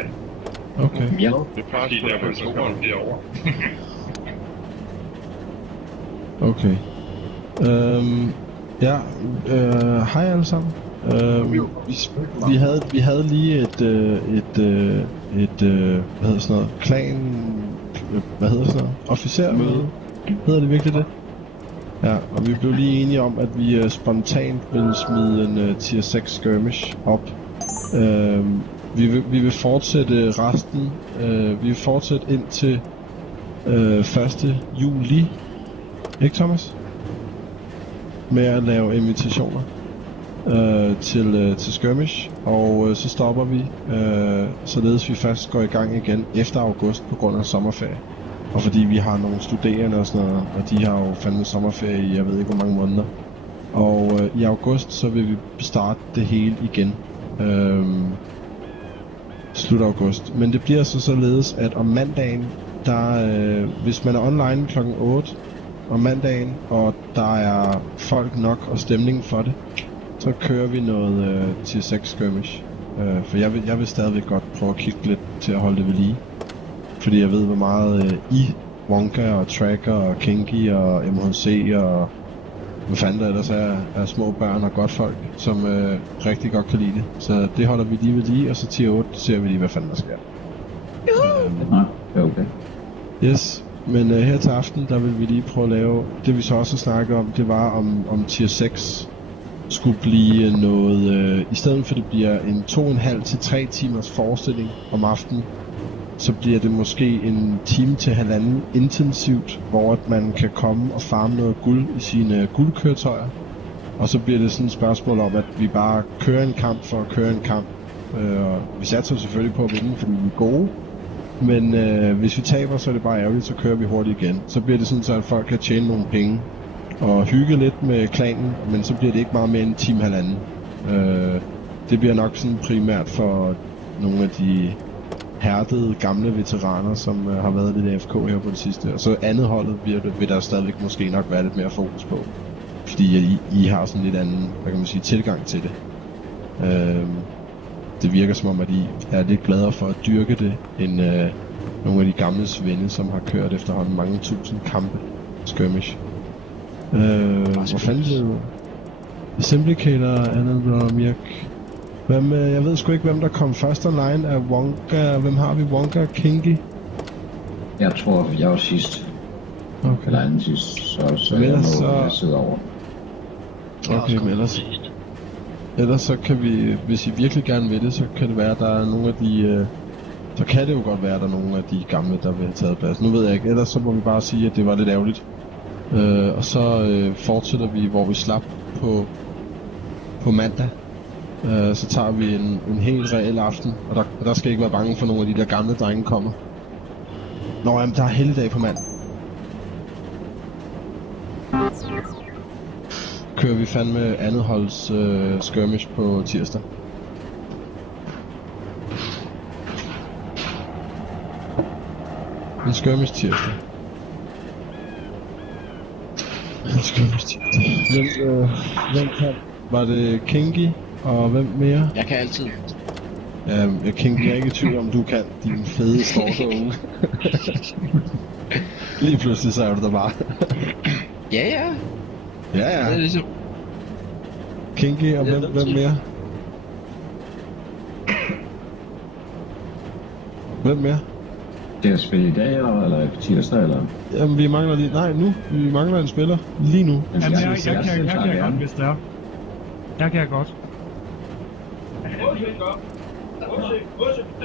dag. Okay. Ja. Det er faktisk der, man så kommer derovre. Okay. Ja, hej alle sammen. Vi havde lige et hvad hedder sådan noget, klan, hvad hedder sådan noget, officermøde. Hedder det virkelig det? Ja, og vi blev lige enige om, at vi spontant ville smide en tier 6 skirmish op. Vi vil fortsætte resten. Vi vil fortsætte ind til 1. juli. Ikke, Thomas? Med at lave invitationer til skirmish, og så stopper vi, således vi først går i gang igen efter august på grund af sommerferie. Og fordi vi har nogle studerende og sådan noget, og de har jo fandme sommerferie i jeg ved ikke hvor mange måneder. Og i august så vil vi starte det hele igen. Slut august. Men det bliver så således, at om mandagen, der, hvis man er online klokken 8 om mandagen, og der er folk nok og stemning for det, så kører vi noget til 6 skirmish. For jeg vil stadigvæk godt prøve at kigge lidt til at holde det ved lige. Fordi jeg ved, hvor meget I, Wonka og Tracker og Kinky og MHC og hvad fanden der ellers er små børn og godt folk, som rigtig godt kan lide det. Så det holder vi lige ved lige, og så tier 8 ser vi lige, hvad fanden der sker. Okay. Yes, men her til aften, der vil vi lige prøve at lave, det vi så også snakke om, det var om tier 6 skulle blive noget, i stedet for det bliver en 2,5 til 3 timers forestilling om aftenen, så bliver det måske en time til halvanden intensivt, hvor at man kan komme og farme noget guld i sine guldkøretøjer. Og så bliver det sådan et spørgsmål om, at vi bare kører en kamp for at køre en kamp. Vi satser selvfølgelig på at vinde, fordi vi er gode. Men hvis vi taber, så er det bare ærgerligt, så kører vi hurtigt igen. Så bliver det sådan, så at folk kan tjene nogle penge og hygge lidt med klanen, men så bliver det ikke meget mere end en time halvanden. Det bliver nok sådan primært for nogle af de hærdede gamle veteraner, som har været lidt AFK her på det sidste. Og så andet holdet vil der stadigvæk måske nok være lidt mere fokus på. Fordi I har sådan lidt anden, hvad kan man sige, tilgang til det. Det virker som om, at I er lidt gladere for at dyrke det, end nogle af de gamle svende, som har kørt efterhånden mange tusind kampe skirmish. Hvor fanden blev det? Simplicator, Anand Mirk. Jeg ved sgu ikke, hvem der kom først online af Wonka. Hvem har vi? Wonka, Kinky? Jeg tror, jeg var sidst. Okay. Eller anden sidst, så jeg sidder over. Okay, men ellers så kan vi, hvis I virkelig gerne vil det, så kan det være, at der er nogle af de... så kan det jo godt være, at der er nogle af de gamle, der vil have taget plads. Nu ved jeg ikke, ellers så må vi bare sige, at det var lidt ærgerligt. Og så fortsætter vi, hvor vi slap på mandag. Så tager vi en helt reel aften, og der skal ikke være bange for nogle af de der gamle drenge kommer. Nå, jamen, der er helligdag på mandag. Kører vi fandme andet holds skirmish på tirsdag. En skirmish tirsdag. En skirmish tirsdag. Hvem kan? Var det Kinky? Og hvem mere? Jeg kan altid. Jeg er ikke i tvivl om du kan, din fede storkeunge. Lige pludselig så er du der bare. Ja. Ja. Det er ligesom... Kinky og hvem mere? Hvem mere? Det er at spille i dag, eller på tirsdag, eller? Jamen vi mangler lige... Nej, nu. Vi mangler en spiller. Lige nu. Jamen jeg kan godt, hvis det er. Jeg kan godt.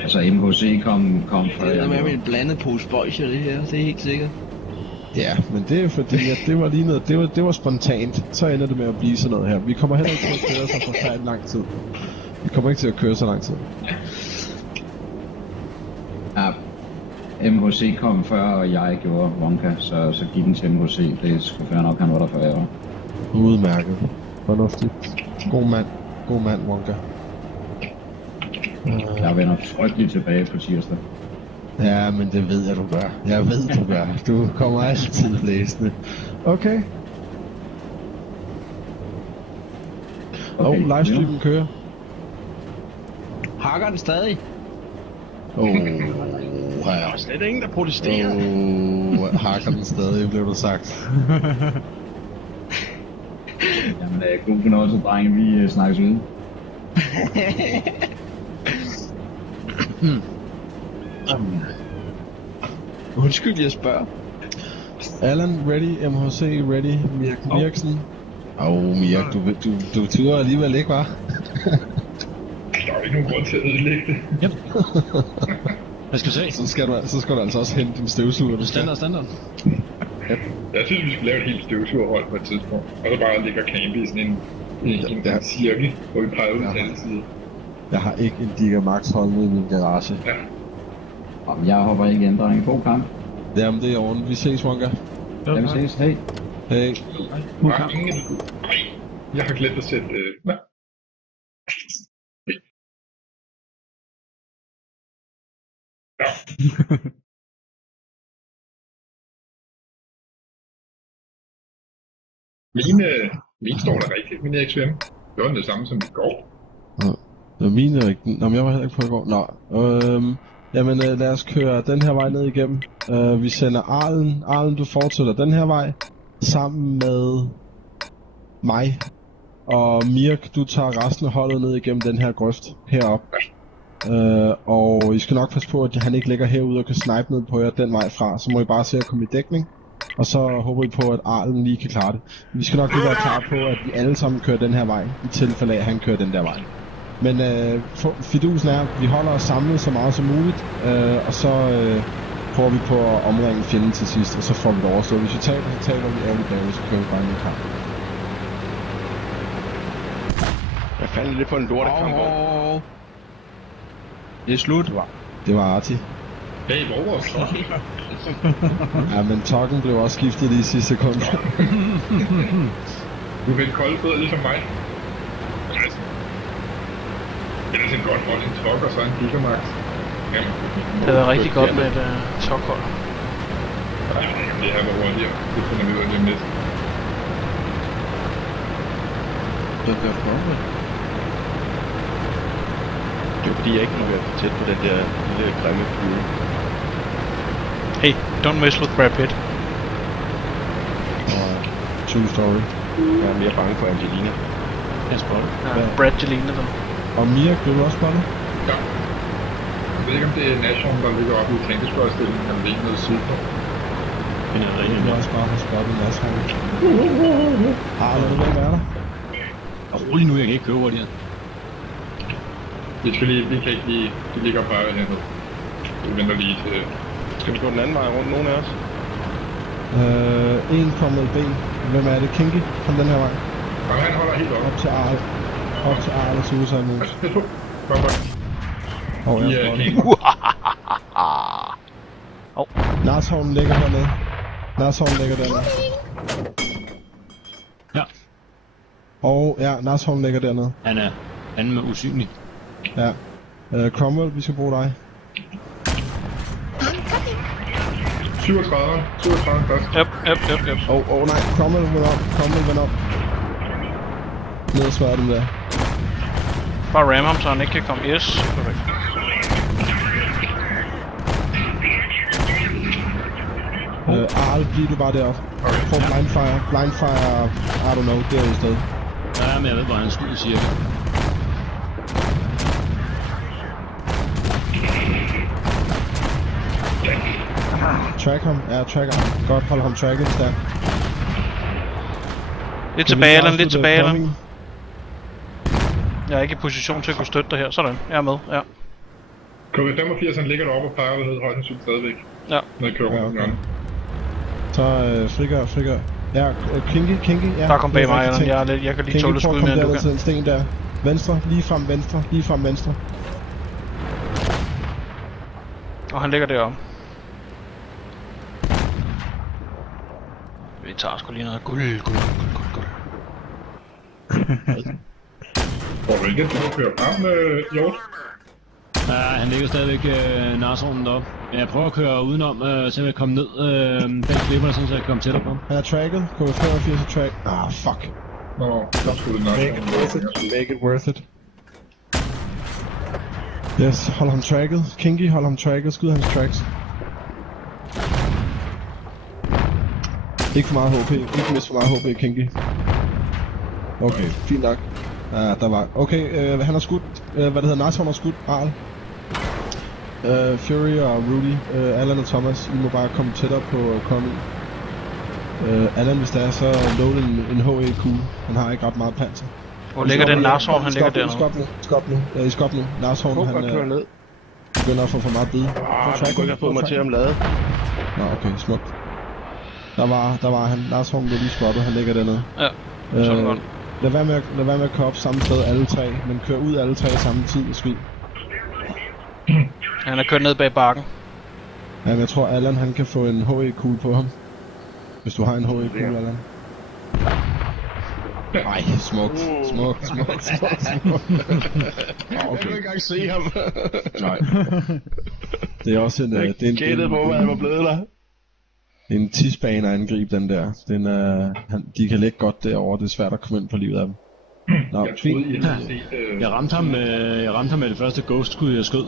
Altså MHC kom fra... Det er med en blandet pose bolsjer det her, det er helt sikkert. Ja, men det er fordi, at det var lige noget, det var spontant. Så ender det med at blive sådan noget her. Vi kommer heller ikke til at køre så forfærdeligt lang tid. Vi kommer ikke til at køre så lang tid. Ja, MHC kom før, og jeg gjorde Wonka, så gik den til MHC. Det er sgu fair nok, han var der før jeg var. Udmærket. Fornuftigt. God mand, Wonka. Jeg vender frygteligt tilbage på tirsdag. Ja, men det ved jeg, du gør. Jeg ved, du gør. Du kommer altid blæsende. Okay. Og livestreamen kører. Hakker den stadig? Her. Der er slet ingen, der protesterer. Hakker den stadig, blev der sagt. Jamen, god fornøjelse, drenge. Vi snakkes ud. Undskyld, jeg spørger. Allan, ready. MHC, ready. Mirksen. Mirk, du turer alligevel ikke, hva'? Der er ikke nogen grund til at ødelægge det. Yep. Hvad skal vi se? Så skal du altså også hente din støvsuger, du skal. Standard. Jeg synes, vi skal lave et helt støvsugerhold på et tidspunkt. Og så bare ligge og campe i sådan en cirkel, hvor vi peger ud til alle sider. Jeg har ikke en Giga Max holdende i min garage. Ja. Jamen, jeg hopper ikke ind, drenge. God kamp. Jamen, det er ordentligt. Vi ses, Wonka. Ja, vi ses. Hej. Hey. Jeg har glemt at sætte... Nej. Ja. Mine står der rigtigt, min XVM. Det var det samme som i går. Ja, mine er rigtigt. Nå, men jeg var heller ikke på i går. Nå, jamen lad os køre den her vej ned igennem. Vi sender Arlen. Arlen, du fortsætter den her vej. Sammen med mig. Og Mirk, du tager resten af holdet ned igennem den her grøft herop. Og I skal nok passe på, at han ikke ligger herude og kan snipe ned på jer den vej fra. Så må I bare se at komme i dækning. Og så håber vi på, at Arlen lige kan klare det. Vi skal nok lige være klar på, at vi alle sammen kører den her vej, i tilfælde af, at han kører den der vej. Men fidusen er, at vi holder os samlet så meget som muligt, og så prøver vi på at omringe fjenden til sidst, og så får vi det overstået. Hvis vi taber, så taber vi ærligt bag, så kører vi bare en ny kamp. Jeg fandt lidt på en lortekamp. Det er slut. Det var Arti. Hey, hvor var så? Ja, men tokken blev også skiftet lige i sidste sekund. Du vil kolde fødder ligesom mig. Det er sådan godt hold, en tok og så en Gigamax. Det er rigtig godt med et tokhold. Jeg ved ikke, om det her var hurtigere. Det finder vi ud af lige om lidt. Det gør for mig. Det er fordi, jeg ikke kan være for tæt på den der lille grimme flyve. Hey, don't mess with Brad Pitt. True story. Jeg er mere bange for Angelina. Jeg spørger. Ja, Brad Jelena der. Og Mirk, vil du også spille? Ja. Jeg ved ikke, om det er Nashon, der ligger oppe i tankespørgstillingen, eller det er noget sydpå. Men jeg er Jeg rigtig vil med. også bare have spottet Mads her. Arlen, du vil være der? Og rolig nu, jeg kan ikke køre hurtigere. Vi kan ikke lige... De ligger bare hernede. Vi venter lige til... Skal vi gå den anden vej rundt, nogen af os? En kommer med ben. Hvem er det? Kinky? Kom den her vej. Og han holder helt oppe. Op til Arl. Op til Arl og Suicide Moves. Pas på. Kom på. Og jeg er spottet. Narsholm ligger dernede. Narsholm ligger dernede. Ja. Og ja, Narsholm ligger dernede. Han er med usynlig. Ja. Cromwell, vi skal bruge dig. 37 først. Yep. Nej, Cromwell vend op. Ned og svær dem der. Bare ram ham, så han ikke kan komme. Yes, perfekt. Arl, bliver du bare deroppe. Prøv blindfire, I don't know, derude i stedet. Ja, men jeg ved, hvor han skyder cirka. Track ham, ja, track ham. Godt, hold ham tracket stærkt. Lidt tilbage, Allan, lidt tilbage, Allan. Jeg er ikke i position til at kunne støtte dig her. Sådan, jeg er med, ja. KV85, han ligger deroppe og peger ved højt sandsynligt stadigvæk. Ja. Når jeg kører rundt okay. Så frigør. Ja, Kinky, ja. Bare kom bag mig, Allan. Jeg kan lige tåle skud mere, end du kan. Til en sten der. Venstre, lige frem venstre. Og han ligger deroppe. Vi tager sgu lige noget guld. Hvor du ikke, at du kører frem, Hjort? Ja, han ligger stadigvæk Narsholmen deroppe. Jeg prøver at køre udenom, så jeg vil komme ned. Den klipper der sådan, så jeg kan komme tættere på ham. Han er tracket. KV85 track. Fuck. Nå, der skulle det nok. Make it worth it. Yes, hold ham tracket. Kinky, hold ham tracket. Skyd hans tracks. Ikke for meget HP. Ikke mist for meget HP, Kinky. Okay, fint nok. Der var... Okay, han har skudt... hvad det hedder, Nashorn har skudt Arl. Fury og Rudy, Allan og Thomas, I må bare komme tættere på at komme ind. Allan, hvis der er, så load en HE-kugle. Han har ikke ret meget panser. Hvor ligger den Nashorn, han ligger dernede? Skop nu. Nashorn, han begynder at få for meget bid. Jeg kunne ikke have fået mig til at lade. Nå, okay, smukt. Der var han. Nashorn blev lige spottet, han ligger dernede. Ja, så godt. Lad være med at køre op samme sted alle tre, men kør ud alle tre samme tid og skyd. Han er kørt ned bag bakken. Ja, men jeg tror Allan han kan få en HE-kugle på ham. Hvis du har en HE-kugle, Allan. Ej, smukt. Okay. Jeg kan ikke engang se ham. Nej. Det er også en... Jeg gættede på, hvad han var blevet der. Det er en tidsbaneangrib, den der. De kan ligge godt derovre, det er svært at komme ind på livet af dem. Nå, fint. Jeg ramte ham med det første ghost-skud, jeg skød.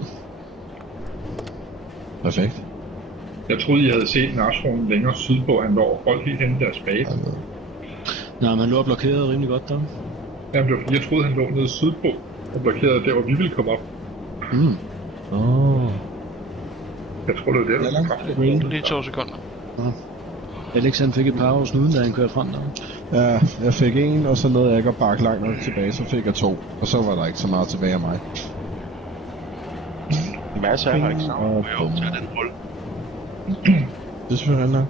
Perfekt. Jeg troede, I havde set Nashorn længere sydpå, han lå holdt helt henne deres base. Nej, men han lå blokeret rimelig godt der. Jamen, det var fordi, jeg troede, han lå nede sydpå og blokerede der, hvor vi ville komme op. Jeg tror, det var det, der var Lige 2 sekunder. Alex han fik et par år snuden, da han kørte frem der. Ja, jeg fik en, og så nåede jeg ikke at bakke langt nok tilbage, så fik jeg 2. Og så var der ikke så meget tilbage af mig. Masser af ikke sammen. Jeg optager den hul. Det er selvfølgelig nok.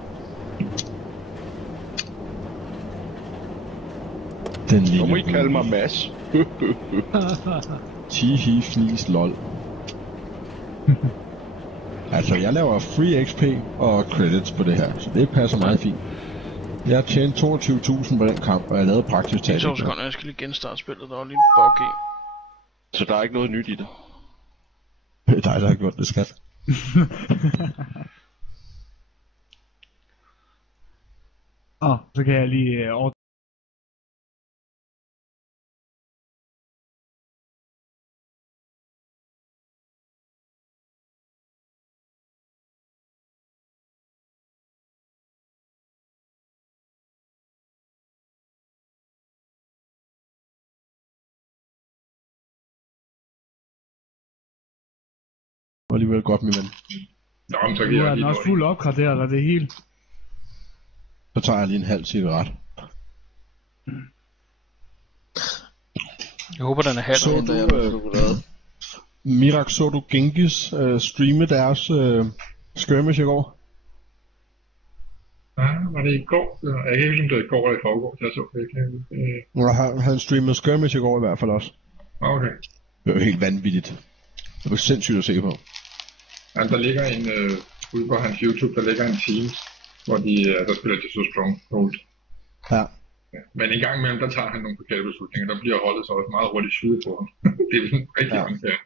Den lille... Nu må I kalde mig Mads. Tihi fnis lol. Altså, jeg laver free XP og credits på det her, så det passer meget fint. Jeg har tjent 22.000 på den kamp, og jeg lavede praktisk talt. 2 sekunder, jeg skal lige genstarte spillet, der var lige en bug i. Så der er ikke noget nyt i det? Det er dig, der har gjort det, skat. Så kan jeg lige over... Alligevel godt, min ven. Nå, men så kan Nu jeg er den lige også fuld opgraderet, og det hele. Så tager jeg lige en halv cigaret. Jeg håber, den er halv. Så du, Mirak, så du Genghis streame deres skirmish i går? Ja, var det i går? Jeg kan ikke huske, om det var i går eller i forgår, jeg så det ikke. Han streamede skirmish i går i hvert fald også. Okay. Det var helt vanvittigt. Det var sindssygt at se på. Jamen, der ligger en, ude på hans YouTube, der ligger en team, hvor der spiller de så stronghold. Ja. Men en gang imellem, der tager han nogle forkerte beslutninger, der bliver holdet så også meget hurtigt syde på ham. Det er sådan rigtig unfair.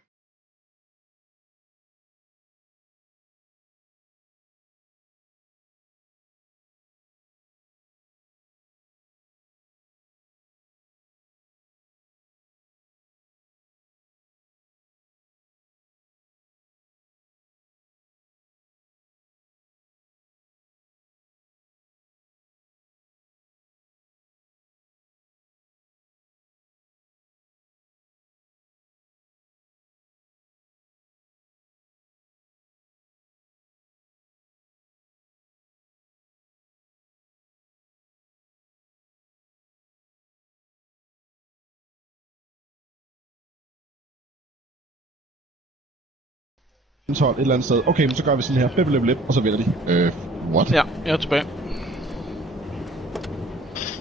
Et eller andet sted. Okay, men så gør vi sådan her. Blip, og så vinder de. What? Ja, jeg er tilbage.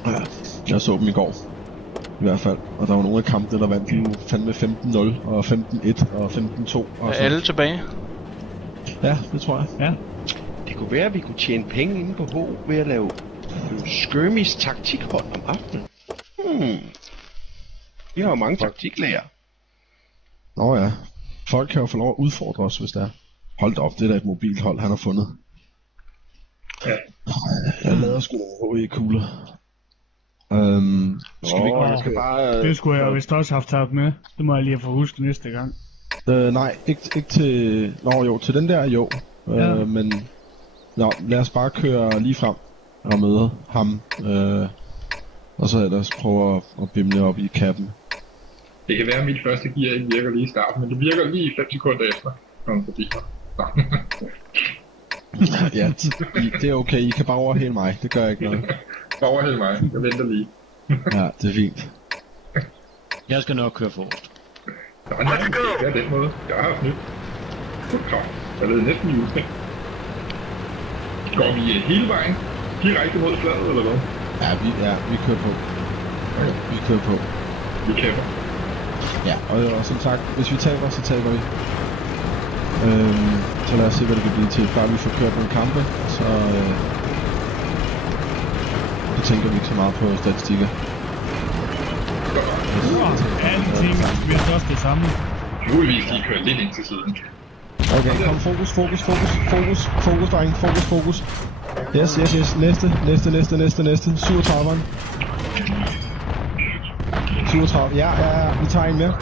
Ja, jeg så dem i går. I hvert fald. Og der var nogle af kampene, der vandt de fandme 15-0, og 15-1, og 15-2. Og er alle tilbage? Ja, det tror jeg. Ja. Det kunne være, at vi kunne tjene penge inde på H ved at lave skirmish taktikhold om aftenen. Vi har jo mange taktiklærer. Nå ja. Folk kan jo få lov at udfordre os, hvis det er. Hold da op, det er da et mobilt hold, han har fundet. Ja. Jeg lader sgu nogle HE-kugler. Det skulle jeg jo vist også have haft med. Det må jeg lige have for husket næste gang. Nej, ikke til... Nå jo, til den der jo. Men... Nå, lad os bare køre lige frem og møde ham. Og så ellers prøve at bimle op i kappen. Det kan være, at mit første gear ikke virker lige i starten, men det virker lige 5 sekunder efter. Kom forbi mig. Ja, det er okay. I kan bare overhale mig. Det gør ikke noget. Bare overhale mig. Jeg venter lige. Ja, det er fint. Jeg skal nok køre forrest. Nej, det er den måde. Jeg har snydt. Jeg ved næsten jul. Går vi hele vejen? Direkte mod fladet, eller hvad? Ja, vi kører på. Okay. Vi kører på. Vi kæmper. Ja, og som sagt, hvis vi taber, så taber vi. Så lad os se, hvad det kan blive til. Bare vi får kørt nogle kampe, så tænker vi ikke så meget på statistikker. Alle ting bliver også det samme. Muligvis lige kører lidt ind til siden. Okay, kom, fokus, drenge, fokus. Yes, næste, 37'eren. 37, ja, vi tager en mere.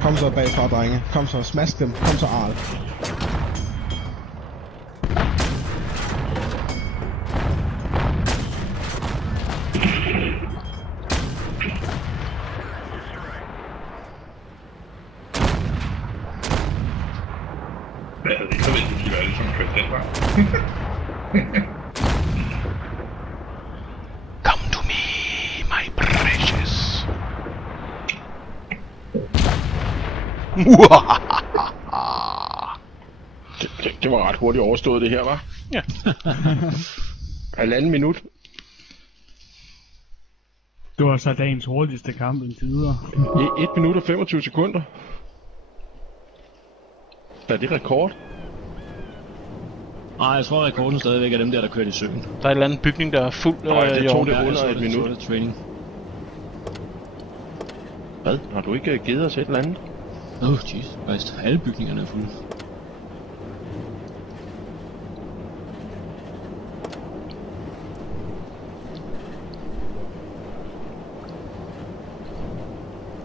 Kom så bagfra, drenge, kom så, smask dem, kom så, Arl. Jeg havde ikke så vigtigt, at de var alle sammen kørt den vej. Come to me, my precious. Det var ret hurtigt overstået det her, var? Ja. 1,5 minut. Det var så dagens hurtigste kamp indtil videre. 1 minut og 25 sekunder. Er det rekord? Nej, jeg tror rekorden stadigvæk er dem der kørte i søen. Der er en eller anden bygning, der er fuld jeg tog det Ja, under jeg et så det, minut. training. Hvad? Har du ikke givet os et eller andet? Jesus Christ. Alle bygningerne er fulde.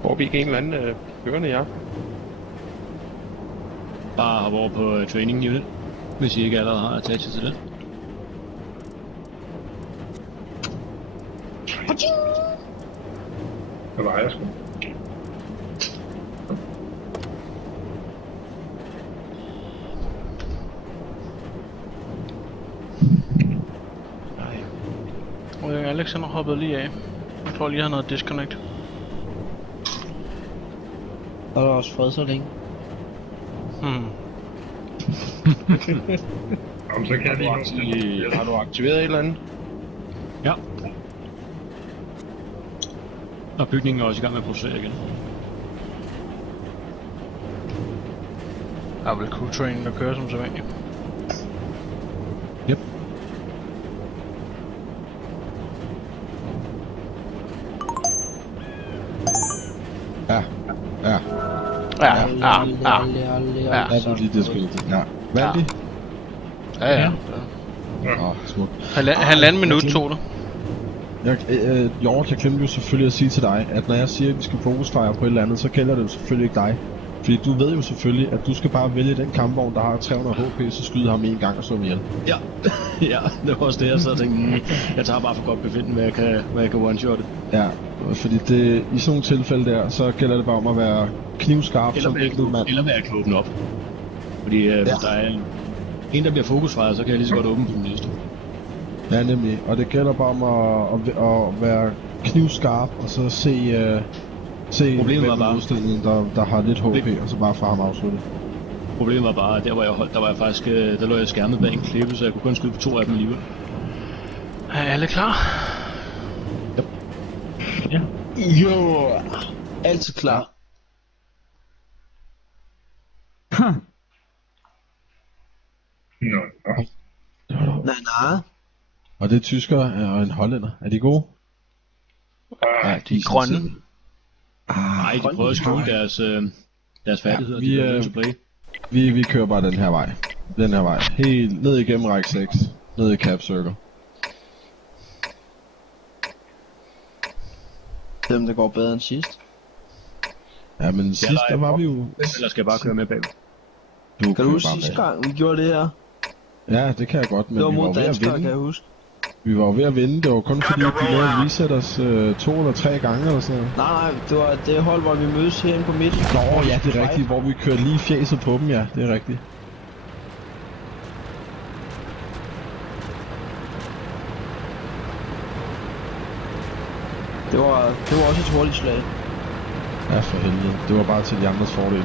Får vi ikke en eller anden kørende jagt? Bare hoppe over på training unit, hvis I ikke allerede har attachet til det. Der var jeg sgu. Og Alexander hoppede lige af. Jeg tror lige, han havde disconnect. Der er også fred så længe. Jamen, så kan jeg lige Har du aktiveret et eller andet? Ja. Og bygningen er også i gang med at producere igen. Der er vel crew-training, der kører som sædvanligt. Yep. Ja. Ja. Ja, så lige det spil. Ja. Valdi? Ja. Smukt. Halvanden minut tog det. Jeg glemte jo selvfølgelig at sige til dig, at når jeg siger, at vi skal fokusfire på et eller andet, så gælder det jo selvfølgelig ikke dig. Fordi du ved jo selvfølgelig, at du skal bare vælge den kampvogn, der har 300 HP, så skyde ham en gang og slå ham ihjel. Ja. Ja, det var også det, jeg sad og tænkte, jeg tager bare for godt befinden, hvad jeg kan one-shotte. Ja, fordi det, i sådan nogle tilfælde der, så gælder det bare om at være knivskarp som en mand. Eller være at åbne op. Fordi hvis der er en, der bliver fokusfejret, så kan jeg lige så godt åbne på den næste. Ja, nemlig. Og det gælder bare om at være knivskarp, og så se Problemet var bare der har lidt HP, og så bare få ham afsluttet. Problemet var bare, der hvor jeg holdt, der var jeg faktisk, der lå jeg skærmet bag en klippe, så jeg kunne kun skyde på 2 af dem alligevel. Er alle klar? Yep. Ja. Jo, altid klar. Nej. Og det er tyskere og en hollænder. Er de gode? Ja, de er grønne. Nej, de prøver at skjule deres færdigheder. Vi kører bare den her vej. Den her vej. Helt ned igennem række 6. Ned i cap circle. Dem, der går bedre end sidst. Ja, men sidst der var vi jo... Eller skal jeg bare køre med bag? Du Kan du huske sidste gang, vi gjorde det her? Ja, det kan jeg godt, men Det var vi var mod ved at danskere, kan vinde. jeg huske. Vi var ved at vinde, det var kun fordi, de lavede reset os 2 eller 3 gange eller sådan noget. Nej, det var det hold, hvor vi mødes herinde på midten. Nå ja, det er rigtigt, hvor vi kørte lige fjeset på dem, ja, det er rigtigt. Det var også et hurtigt slag. Ja, for helvede. Det var bare til de andres fordel.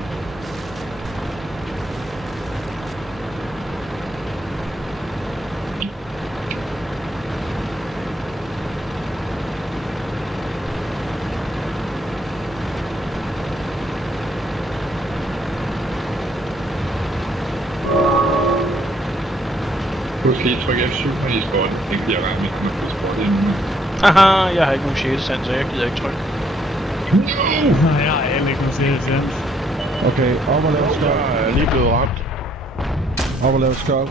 Du skal lige trykke F7, når I spotter. Det bliver ret med, når du spotter inden. Haha, jeg har ikke nogen 6. sans, så jeg gider ikke trykke. Nej, jeg har heller ikke nogen seriøsens. Okay, op og lave skjold. Jeg er lige blevet ramt. Op og lave skjold.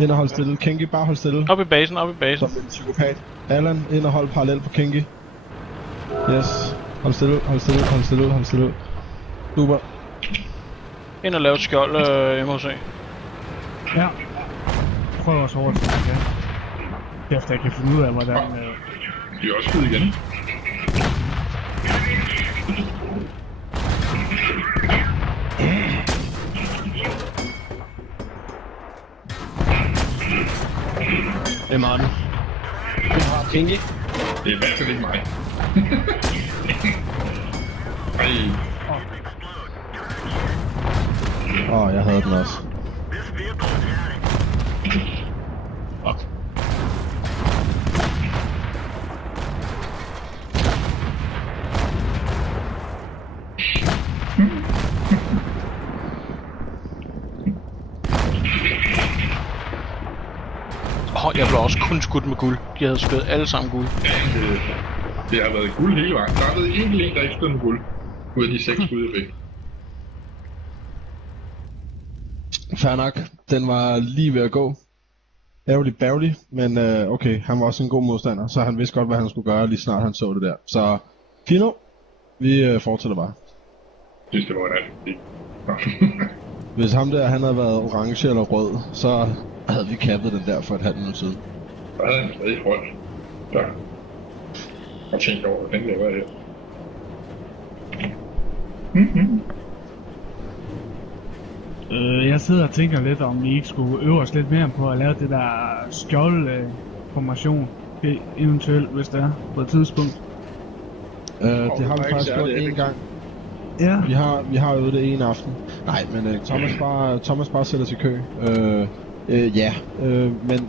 Ind og hold stille. Kengi, bare hold stille. Op i basen, op i basen. Som en psykopat. Allan, ind og hold parallelt på Kengi. Yes. Hold stille, hold stille, hold stille, hold stille. Super. Ind og lave et skjold, MHC. Ja. Prøv også hårdt, som jeg kan. Efter jeg kan finde ud af, hvordan... Vi er også skud igen. Det er Martin. Du har Kingi. Det er i hvert fald ikke mig. Ej. Jeg havde den også. Fuck. Jeg blev også kun skudt med guld. De havde skudt alle sammen guld. Det har været guld hele vejen. Der har været enkelt en, der ikke stod med guld. Ud af de 6 skud, jeg fik. Fair nok. Den var lige ved at gå. Ærgerligt bærgerligt, men okay, han var også en god modstander, så han vidste godt, hvad han skulle gøre, lige snart han så det der. Så, Fino, vi fortsætter bare. Jeg synes, det var alt. Hvis ham der, han havde været orange eller rød, så havde vi kappet den der for et halvt minut siden. Der havde han stadig hold. Der. Og tænkt over, hvordan det var her. Jeg sidder og tænker lidt, om vi ikke skulle øve os lidt mere på at lave det der skjold-formation. Eventuelt, hvis det er på et tidspunkt. Det har vi faktisk gjort en gang. Ja. Vi har øvet det en aften. Nej, men Thomas bare sætter sig i kø.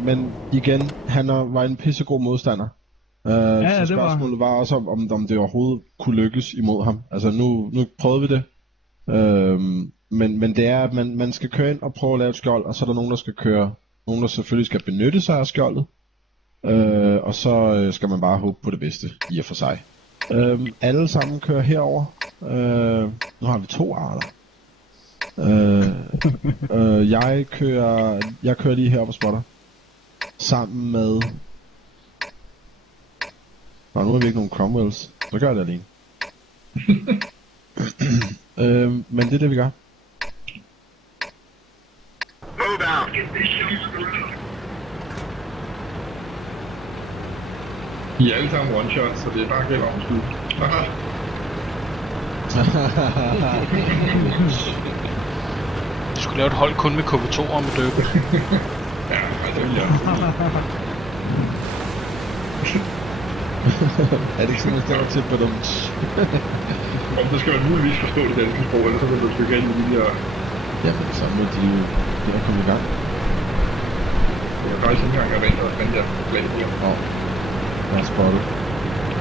Men igen, han var en pissegod modstander. Så spørgsmålet var også, om det overhovedet kunne lykkes imod ham. Altså nu prøvede vi det. Men det er, at man skal køre ind og prøve at lave et skjold, og så er der nogen, der selvfølgelig skal benytte sig af skjoldet. Og så skal man bare håbe på det bedste, i og for sig. Alle sammen kører herover. Nu har vi 2 arter. Jeg kører lige heroppe og spotter. Sammen med... Nå, nu har vi ikke nogen Cromwells. Så gør jeg det alene. Men det er det, vi gør. I er alle sammen one-shot, så det er bare gælder omskud. Du skulle lave et hold kun med KV2'er med døbe. Ja, det vil jeg. Er det ikke sådan, at det var til på dem? Om det skal man muligvis forstå det danske sprog, ellers så vil du stykke ind i de der... Jamen, så må de jo komme i gang. Jeg kan faktisk ikke engang have rent, hvordan jeg får flag her. Jeg har spottet.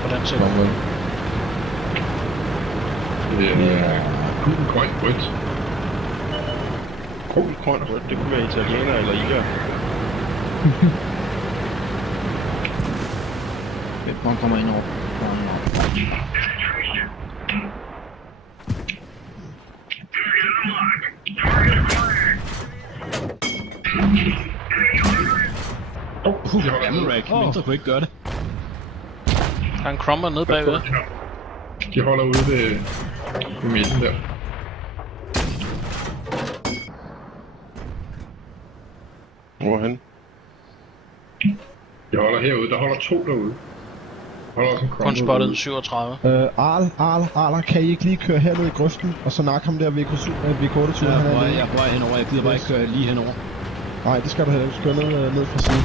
Hvordan ser det? Det er gul, grøn, rødt. Gul, grøn og rødt, det kunne være italiener eller irer. Man kommer ind over. Rack. Venstre kunne ikke gøre det. Der er en crumber nede bagved. De holder ude ved midten der. Hvorhen? De holder herude. Der holder 2 derude. Holder også en Kun spottet 37. Arl, kan I ikke lige køre herned i grøften, og så nakke ham der VK28? Jeg er på vej henover, jeg gider bare ikke køre lige henover. Nej, det skal du heller ikke. Du skal ned fra siden.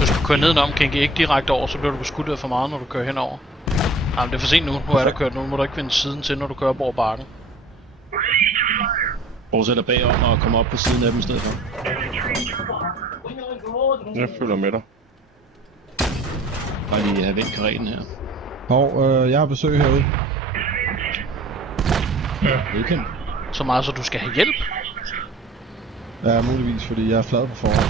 Du skal køre nedenom, Kinky, ikke direkte over, så bliver du beskudt af for meget, når du kører henover. Jamen, det er for sent nu. Nu er der kørt. Nu må du ikke vende siden til, når du kører op over bakken. Fortsætter bagom og kommer op på siden af dem i stedet for. Jeg følger med dig. Bare lige have vendt kareten her. Jeg har besøg herude. Vedkendt. Så meget, så du skal have hjælp? Ja, muligvis, fordi jeg er flad på forhånd.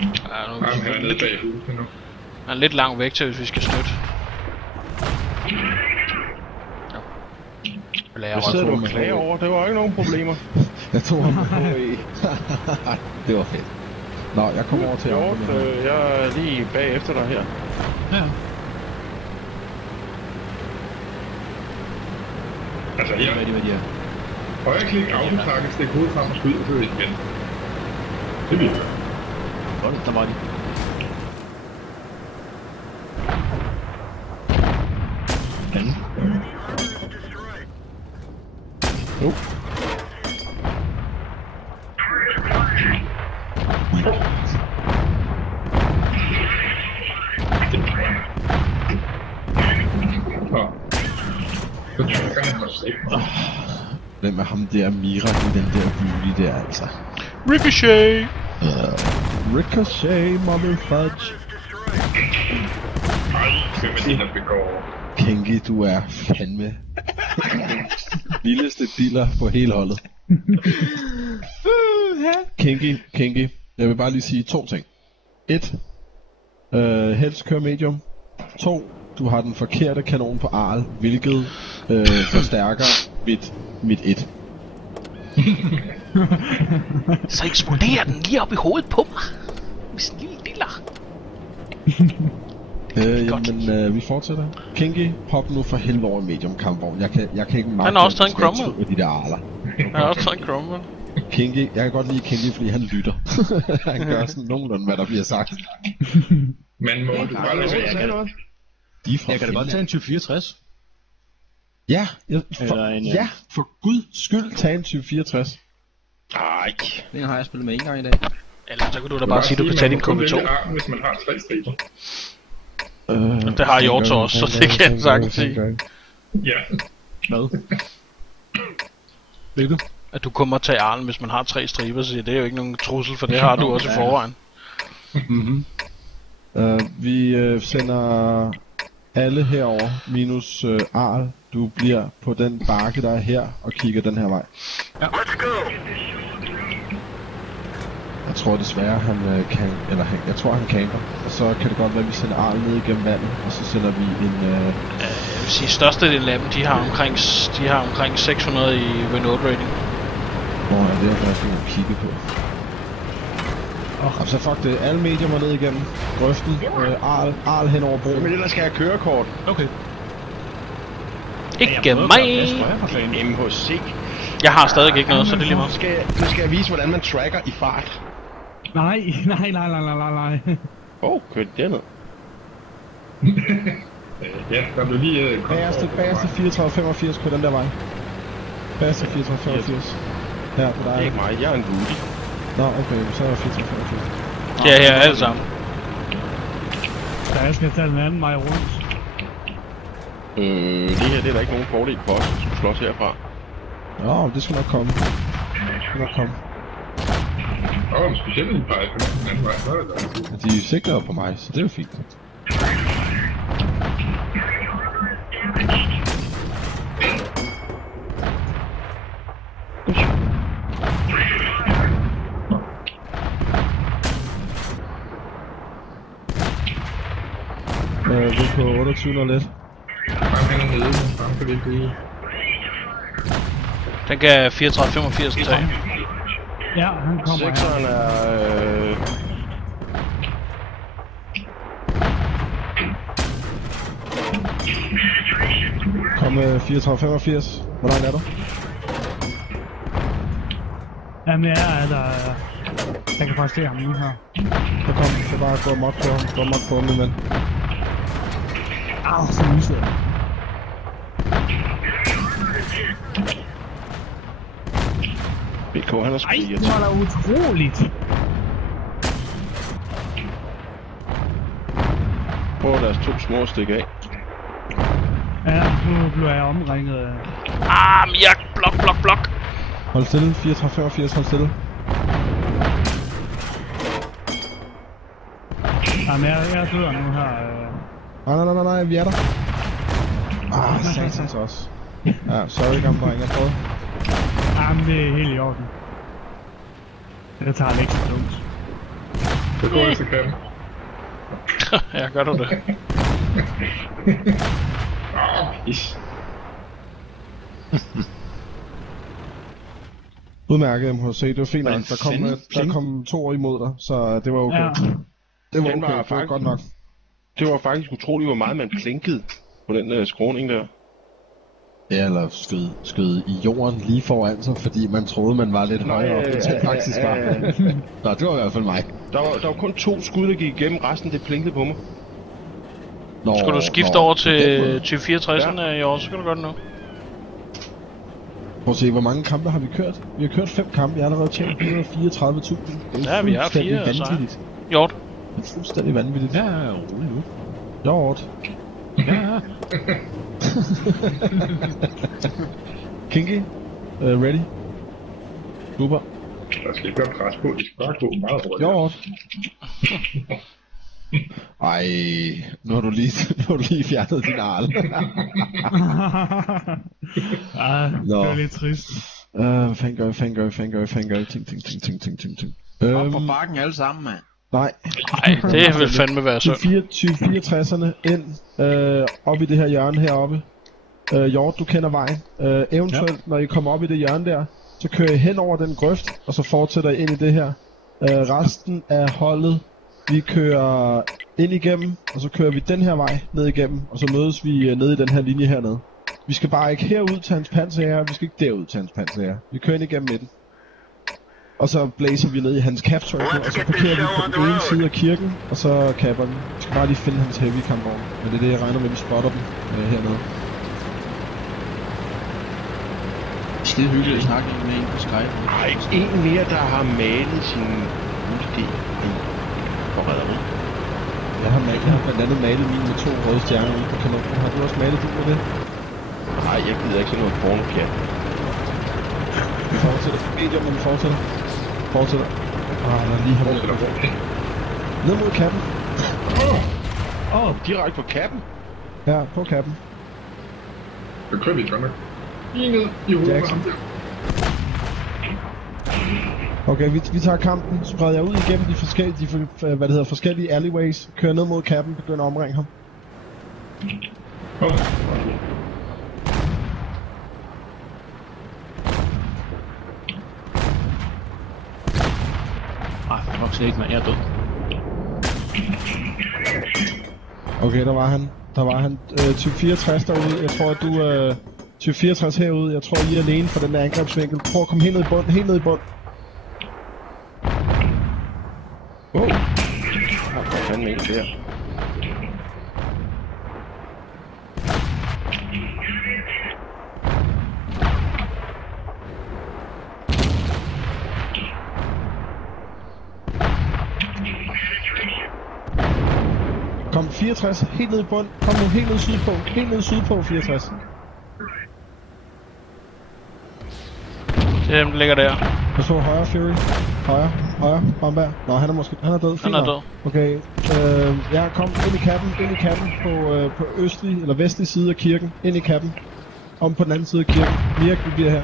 Ja, nu er han er nede bag huset nu. Han er lidt langt væk til, hvis vi skal støtte. Jeg sidder du og klager over, det var ikke nogen problemer. Jeg tog ham med det var fedt. Nå, jeg kommer over til jer. Jeg er lige bagefter dig her. Ja. Altså her. Hvad er de Højreklik, autotarget, stik hovedet frem og skyder til igen. Det virker. Godt, der var de. Den. Hvem er ham der Mira i den der beauty der altså? Ricochet! Ricochet, mommy fudge. Hvem er det, der begår? Kinky, du er fandme vildeste diller på hele holdet. Kinky, jeg vil bare lige sige 2 ting. 1. Helst kør medium. 2. Du har den forkerte kanon på Arl, hvilket forstærker mit 1. Så eksploderer den lige op i hovedet på mig. Med sådan en lille diller. Jamen, vi fortsætter. Kinky, hop nu for helvede over medium kampvogn. Jeg kan ikke magte. Han har også taget en crumble. De der Arler. Han har også taget en crumble. Kinky, jeg kan godt lide Kinky, fordi han lytter. Han gør sådan nogenlunde, hvad der bliver sagt. Men må du bare lade være noget? Jeg kan da godt tage en type 64. Ja, ja, for guds skyld tage en type 64. Nej, den har jeg spillet med en gang i dag. Eller så kan du da bare sige, at du kan tage din KV2. Hvis man har 3 striber. Det har Hjort også, så det kan jeg sagtens sige. Ja. Hvad? Hvilket? At du kommer tage Arlen, hvis man har 3 striber, så det er jo ikke nogen trussel, for det har du også i forvejen. Vi sender alle herover minus Arl. Du bliver på den bakke, der er her, og kigger den her vej. Ja. Jeg tror desværre, jeg tror han camper. Og så kan det godt være, at vi sender Arl ned igennem vandet, og så sender vi en... Jeg vil sige, størstedelen af dem, de har omkring 600 i Renault rating. Nå, ja, det er jeg faktisk at kigge på. Og så fuck det, alle medier må ned igennem grøften, Arl hen over broen. Men ellers skal jeg have kørekort. Okay. Ikke mig! MHC. Jeg har stadig ikke noget, så det er lige meget. Nu skal jeg vise, hvordan man tracker i fart. Nej. Kør derned. Ja, der blev lige... Bagerste 3485 på den der vej. Bagerste 3485. Her på dig. Det er ikke mig, jeg er en Woody. Nå, okay, så er jeg 3485. Ja, her alle sammen. Så jeg skal tage den anden vej rundt. Det her, det er der ikke nogen fordel for os, at skulle slås herfra. Nå, det skal nok komme. Specielt de peger på den anden vej, så er det der. De sigter på mig, så det er jo fint. Vi er på 2801. Han er nede, han kan ikke ude. Den kan 34-85 tage. Ja, han kommer her. 6'eren er... Kom 34-85. Hvor langt er du? Jamen jeg er der... Jeg kan faktisk se ham nu her. Så kom, så bare gå amok på ham. Gå amok på ham, min ven. Au, så lyset. BK, han er sgu Ej, irriterende. det var da utroligt. Prøv deres 2 små stikke af. Ja, nu bliver jeg omringet af... Miak! Blok! Hold stille. 34-85. Hold stille. Jamen jeg dør nu her. Nej, vi er der. Satans også. Ja, sorry gamle dreng, jeg prøvede. Jamen det er helt i orden. Jeg tager det ikke så dumt. Det går efter kappen. Ja, gør du det? Pis. Udmærket MHC, det var fint nok. Hvordan Der kom 2 år imod dig, så det var okay. Ja. Det var Den okay, var det var faktisk- godt nok. Det var faktisk utroligt, hvor meget man plinkede på den skråning der. Ja, eller skød i jorden lige foran sig, fordi man troede, man var lidt højere oppe, end det faktisk var. Nå, det var i hvert fald mig. Der var kun 2 skud, der gik igennem, resten det blinkede på mig. Nå, Skal du skifte over til 64'erne i år, så kan du gøre det nu. Prøv at se, hvor mange kampe har vi kørt? Vi har kørt 5 kampe, jeg har allerede tjent 134.000. Det er Ja, vi har 4 vanvittigt. Hjort. Det er fuldstændig vanvittigt. Ja, rolig nu. Hjort. Ja. Kinky. Ready. Super. Der skal ikke være pres på, det skal bare gå meget hurtigt. Hjort. Ej, nu har du lige fjernet din arl. Det er lidt trist. Fangør. Ting. Op på bakken alle sammen, mand. Nej. Nej, det vil fandme være synd. 64'erne ind, op i det her hjørne heroppe. Hjort, du kender vejen. Eventuelt, når I kommer op i det hjørne der, så kører I hen over den grøft, og så fortsætter I ind i det her. Resten af holdet, vi kører ind igennem, og så kører vi den her vej ned igennem, og så mødes vi nede i den her linje hernede. Vi skal bare ikke herud til hans panserjæger, vi skal ikke derud til hans panserjæger. Vi kører ind igennem midten. Og så blæser vi ned i hans cap circle, og så parkerer vi på den ene side af kirken, og så kapper vi. Vi skal bare lige finde hans heavy kampvogn. Men det er det, jeg regner med, vi spotter dem hernede. Skide hyggeligt at snakke med en på Skype. Ej, en mere, der har malet sin udste på redderi. Jeg har blandt andet malet min med 2 røde stjerner ude på kanonen. Har du også malet din med det? Nej, jeg gider ikke sådan noget pornopjat. Vi fortsætter. Medium, men vi fortsætter. Lige her ned mod kappen. Direkte på kappen. Ja, på kappen. Så kører vi godt nok. Lige ned i hovedet. Jackson. Okay, vi tager kampen. Spreder jeg ud igennem de forskellige alleyways. Kører ned mod kappen, begynder at omringe ham. Fuck sake, mand, jeg er død. Okay, der var han. Type 64 derude. Jeg tror, at du type 64 herude. Jeg tror, I er alene for den der angrebsvinkel. Prøv at komme helt ned i bund. Der er fandme en der. Kom 64, helt ned i bund. Kom nu helt ned sydpå 64. Det er dem, der ligger der. Jeg så højre Fury. Højre, Bamberg. Nå, han er død. Han er død. Okay, ja, kom ind i kappen på østlig eller vestlig side af kirken. Ind i kappen. Om på den anden side af kirken. Mirk, vi bliver her.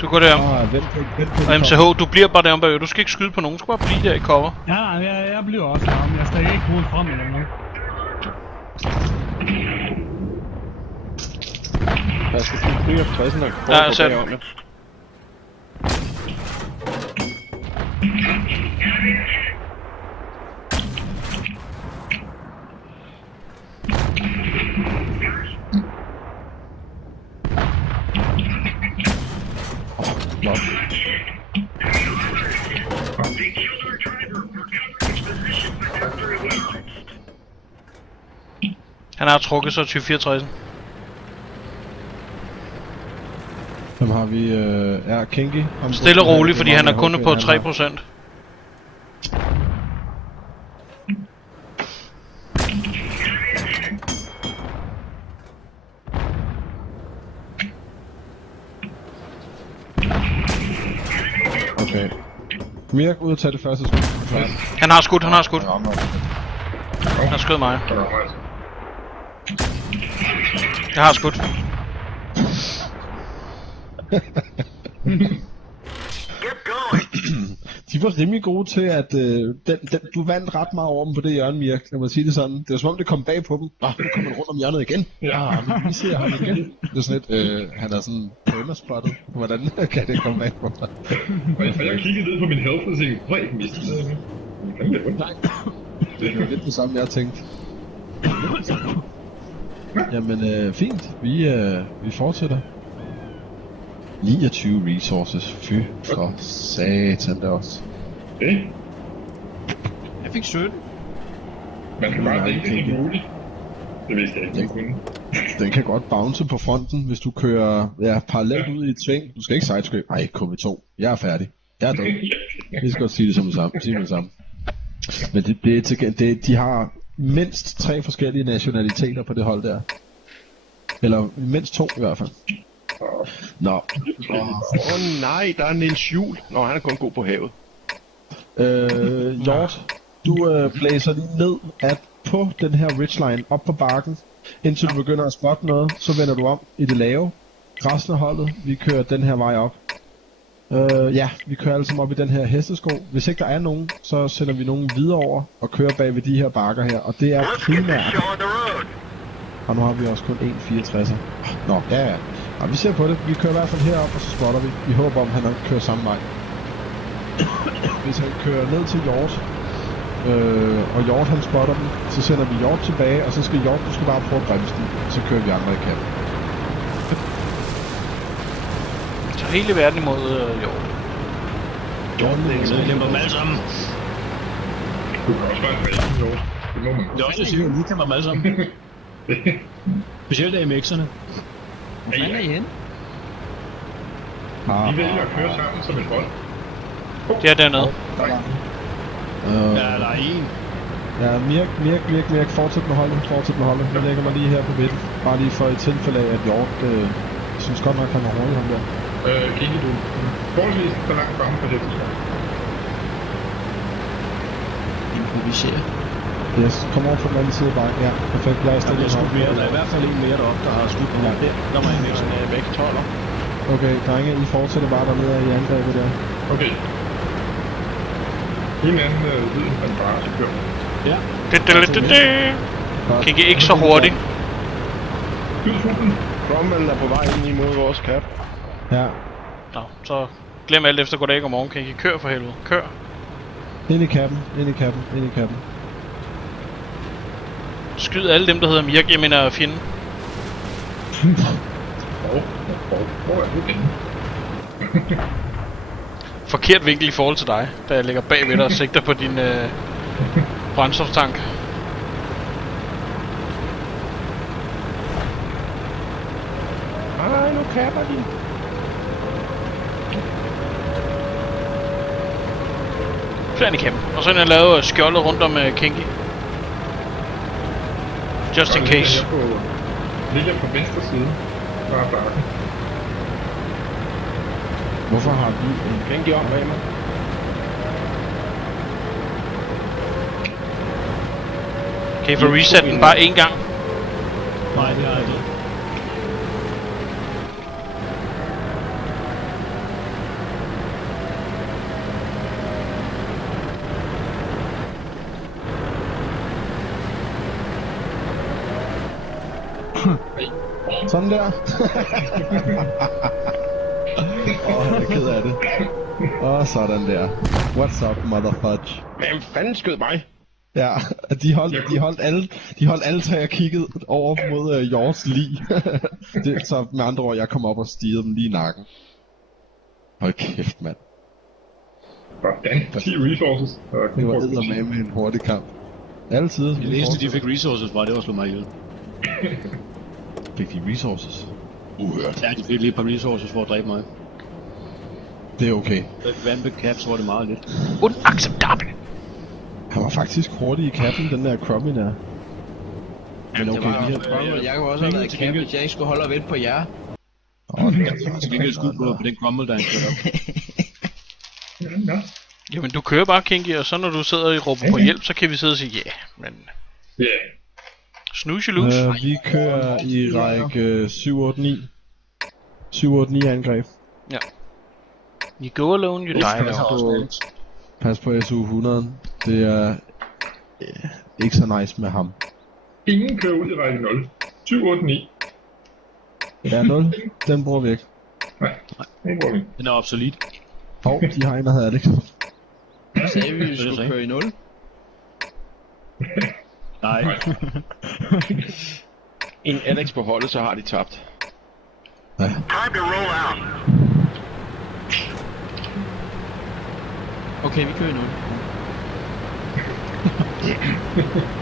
Du går der. Vent på Og MCH, du bliver bare der ombag. Du skal ikke skyde på nogen, du skal bare blive der i cover. Ja, jeg bliver også ham. Jeg skal ikke hovedet frem eller noget. Der skal fri af 60'erne. Ja, jeg ser det. Han har trukket sig 2064. Hvem har vi? Kengi. Stille og roligt, fordi han er kun på 3%. Okay. Mirk ud og tage det første skud. Han har skudt, han har skudt. Han har skudt mig. Jeg har skudt. De var rimelig gode til at du vandt ret meget over dem på det hjørne, Mirk. Lad mig sige det sådan. Det var som om det kom bag på dem. Nu kommer han rundt om hjørnet igen. Vi ser ham igen. Det er sådan lidt, han er sådan permaspottet. Hvordan kan det komme bag på mig? Og jeg kiggede ned på min health og tænkte, hvor er ikke mistet det? Det er lidt det samme, jeg tænkte. Jamen, fint. Vi fortsætter. 29 resources. Fy for satan der også. Okay. Jeg fik 17. Man kan bare dække det i muligt. Det vidste jeg ikke, man kunne. Den kan godt bounce på fronten, hvis du kører parallelt ud i et sving. Du skal ikke sidescrape. Ej, KV2. Jeg er færdig. Jeg er død. Vi skal godt sige det som det samme. Sige det samme. Men de har mindst 3 forskellige nationaliteter på det hold der. Eller mindst 2 i hvert fald. Nå. Nej, der er Niels Juhl. Nå, han er kun god på havet. Hjort, du blæser lige ned at på den her ridgeline op på bakken, indtil du begynder at spotte noget, så vender du om i det lave. Resten af holdet, vi kører den her vej op. Vi kører alle sammen op i den her hestesko. Hvis ikke der er nogen, så sender vi nogen videre over og kører bag ved de her bakker her, og det er primært. Og nu har vi også kun 1,64. Nå, ja. Og vi ser på det. Vi kører i hvert fald herop, og så spotter vi. Vi håber om, han kører samme vej. Hvis han kører ned til Hjort, og Hjort han spotter dem, så sender vi Hjort tilbage, og så skal Hjort, du skal bare prøve at bremse den. Så kører vi andre i kamp. Så hele verden imod Hjort. Så jeg kæmper dem alle sammen. Du kan også bare en Hjort. Det må man. Det er også det, jeg lige kæmper dem alle sammen. Specielt AMX'erne. Hvor fanden er I henne? Vi vælger at køre sammen som et hold. Det er dernede. Ja, der er en. Ja, Mirk, fortsæt med holdet, Jeg lægger mig lige her på midten. Bare lige for i tilfælde af, at Hjort synes godt nok, han har hurtigt ham der. Kigge du forholdsvis for langt fremme på det. Improvisere. Yes, kom over på den anden side bare. Ja, perfekt. Jeg er Der stille. bliver skudt mere. Der er i hvert fald en mere deroppe, der har skudt mig. Der var en sådan væk 12'er. Okay, drenge, I fortsætter bare dernede i angrebet der. Okay. En anden lyd end bare så kører. Ja. Kan ikke så hurtigt. Cromwell er på vej ind imod vores cap. Ja. Nå, så glem alt efter goddag og morgen. Kan ikke køre for helvede. Kør. Ind i kappen. Skyd alle dem, der hedder Mirk, jeg mener fjenden. Hvor er du henne? Forkert vinkel i forhold til dig, da jeg ligger bagved dig og sigter på din brændstoftank. Nej, nu kapper de. Plan i kæmpe. Og så har jeg lavet skjoldet rundt om Kengi. Just in case. Ligger på venstre side. Bare bakken. Hvorfor har vi en Kengi om bag mig? Kan I få reset den bare én gang? Nej, det er ikke. sådan der? Jeg er ked af det. Og sådan der. What's up, motherfudge? Hvem fanden skød mig? Ja, de holdt alle tre og kiggede over mod Hjorts lig. Så med andre ord, jeg kom op og stirrede dem lige i nakken. Hold kæft, mand. Hvordan? 10 resources. Det var eddermame med en hurtig kamp. Altid. Det eneste, de fik resources var, det var at slå mig ihjel. Fik de resources? Uhørt. Ja, de fik lige et par resources for at dræbe mig. Det er okay. Vampe cap, så var det meget lidt. Unacceptabelt! Han var faktisk hurtig i kappen, den der Crummy der. Men okay, Jeg kunne også have været cap, hvis jeg ikke skulle holde og vente på jer. Til gengæld skud på den crumble, der er en Ja. Jamen du kører bare, Kinky, og så når du sidder og råber på hjælp, så kan vi sidde og sige ja, men... Ja. Snooze you lose. Vi kører i række 7-8-9. 7-8-9 angreb. Ja. You go alone, you die. Pas på SU 100. Det er ikke så nice med ham. Ingen kører ud i række 0. 7-8-9. Ja, 0. Den bruger vi ikke. Nej, den bruger vi ikke. Den er obsolet. Hov, de har en, der hedder Alex. Så sagde vi skulle køre i 0. Nej. En Alex på holdet, så har de tabt. Ja. Okay, vi kører i 0.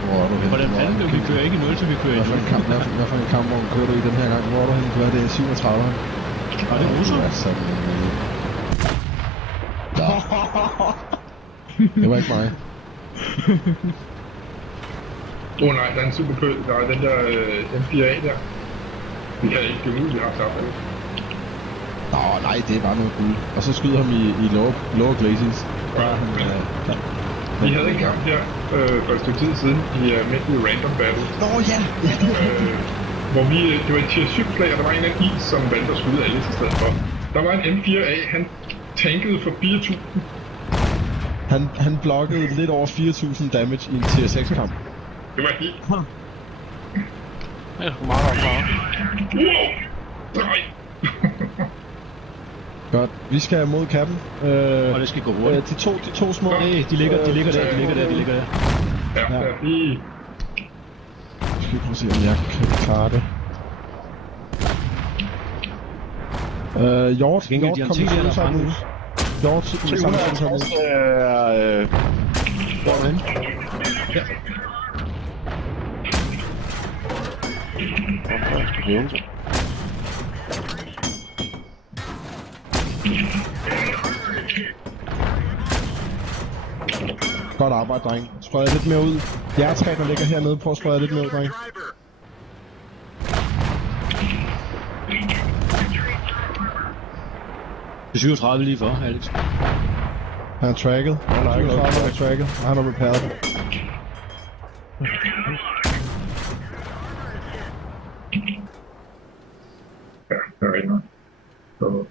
Hvor er du henne? Hvordan fanden blev vi kører ikke i 0, så vi kører i 0? Hvad for en kampvogn kører du i den her gang? Hvor er du henne? Hvad er det? 37? Var det russer? Det er sådan en... Det var ikke mig. Nej, der er en super kød. Der er den der M4A der. Vi kan ikke det ud, vi har sagt det. Nej, det er bare noget guld. Og så skyder ham i lower glaciers. Vi havde en kamp her for et stykke tid siden i Medley Random Battle. Ja! Hvor det var et tier 7 slag, og der var en af is, som valgte at skyde alle i stedet for. Der var en M4A, han tankede for 4.000. Han blokkede lidt over 4.000 damage i en tier 6 kamp. Det var helt... Det er sgu meget klart. Wow! Nej! Godt, vi skal mod kappen. Og det skal gå hurtigt. De to små... Nej, de ligger der. Ja, Ja. lige... Jeg skal prøve at se, om jeg kan klare det. Hjort kom til sammen ud. Hjort til sammen ud. Hvor er du henne? Ja. Godt arbejde, dreng. Sprede lidt mere ud. Jeg tre, der ligger hernede. Prøv at sprede lidt mere ud, dreng. Det er 37 lige for, Alex. Han er tracket. Han er tracket. Og han har repairet det. Ja, det er rigtigt nok. Så...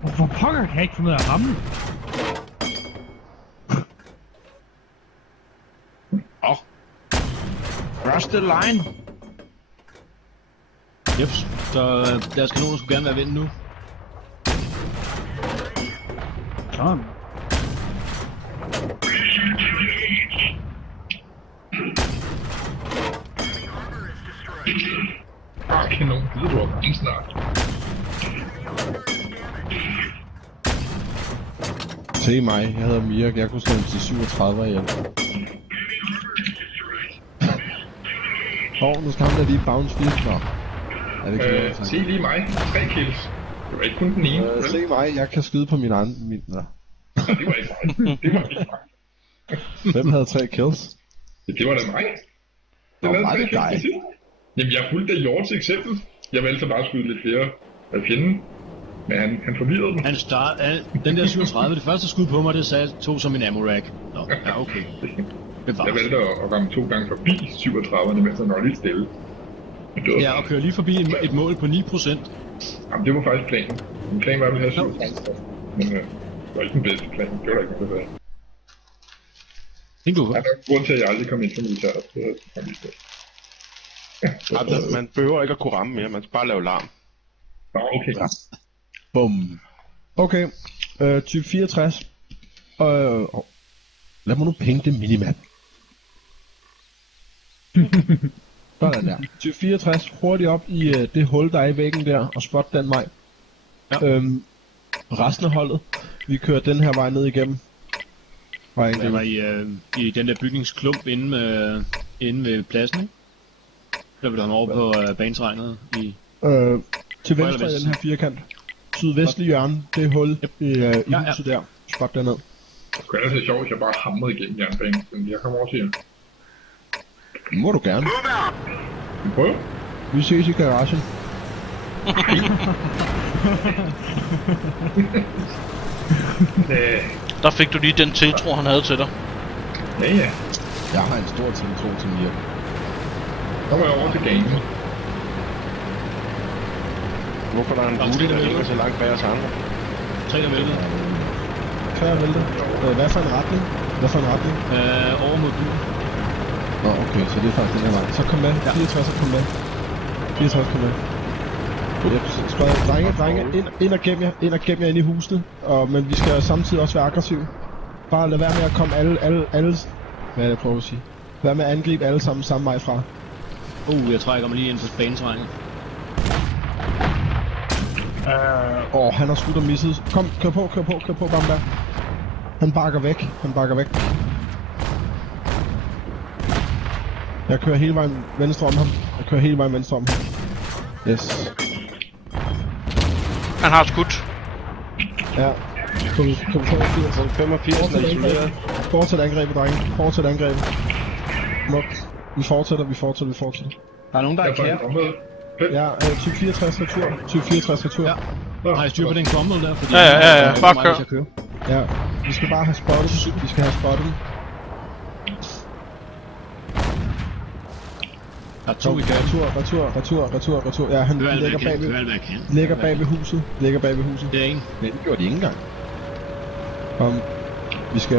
Hvorfor pokker kan jeg ikke finde ud af at ramme? Cross the line. Jeps, så deres kanoner skulle gerne være vendt nu. Sådan. Kanon, gider du op snart. Se mig, jeg hedder Mirk. Jeg kunne slå til 37 ihjel. Nu skal han da lige bounce lidt. Nå. Er det ikke Se lige mig. 3 kills. Det var ikke kun den ene. Se mig, jeg kan skyde på min anden. Nå. Det var ikke mig. Det var ikke mig. Hvem havde 3 kills? Det var da mig. Var det dig? Jamen, jeg fulgte da Hjorts eksempel. Jeg valgte bare at skyde lidt flere af fjenden. Men han forvirrede den. Den der 37, det første skud på mig, det tog som en ammo rack. Nå, ja, okay. Jeg valgte at ramme 2 gange forbi 37'erne, mens han var lidt stille. Ja, og køre lige forbi et mål på 9%. Jamen, det var faktisk planen. Min plan var at have 7. Men det var ikke den bedste plan. Det var da ikke noget bedre. Det er der er grund til, at jeg aldrig kom ind til militæret. Det kom lige Man behøver ikke at kunne ramme mere, man skal bare lave larm. Nå, okay. Ja. Bum. Okay, type 64. Lad mig nu penge det minimap. Sådan der. Type 64, hurtigt op i det hul, der er i væggen der, og spot den vej. Ja. Resten af holdet, vi kører den her vej ned igennem. Jeg var i den der bygningsklump inde ved pladsen, ikke? Der vil han over på baneterrænet i... til venstre i den her firkant. Sydvestlige hjørne, det hul i huset der. Spot derned. Det kunne ellers være sjovt, hvis jeg bare hamrede igennem jernbanen, men jeg kommer over til jer. Det må du gerne. Vi prøver. Vi ses i garagen. Der fik du lige den tiltro, han havde til dig. Ja. Jeg har en stor tiltro til Mia. Så må jeg over til gamen. Hvorfor er der en bule, der ligger så langt bag os andre? 3 der vælter. 3 der vælter. Hvad for en retning? Over mod byen. Nå, okay, så det er faktisk den her vej. Så kom med. 64, så kom med. 64, kom med. Drenge, ind og gem jer ind i husene. Men vi skal samtidig også være aggressive. Bare lad være med at komme alle... Hvad er det, jeg prøver at sige? Vær med at angribe alle sammen samme vej fra. Jeg trækker mig lige ind på baneterrænet. Han har skudt og misset. Kom, kør på, Bamberg. Han bakker væk. Jeg kører hele vejen venstre om ham. Yes. Han har skudt. Ja. Kom på 85, der isoleret. Fortsæt angrebet, drenge. Nok. Vi fortsætter. Der er nogen, der er kære. Ja, type 64 retur. Ja. Har I styr på den crumble der? Fordi Ja. Bare kør. Ja, vi skal bare have spottet. Der er 2 i gaden. Retur. Ja, han ligger bag ved huset. Det er en. Men det gjorde de ikke engang. Vi skal...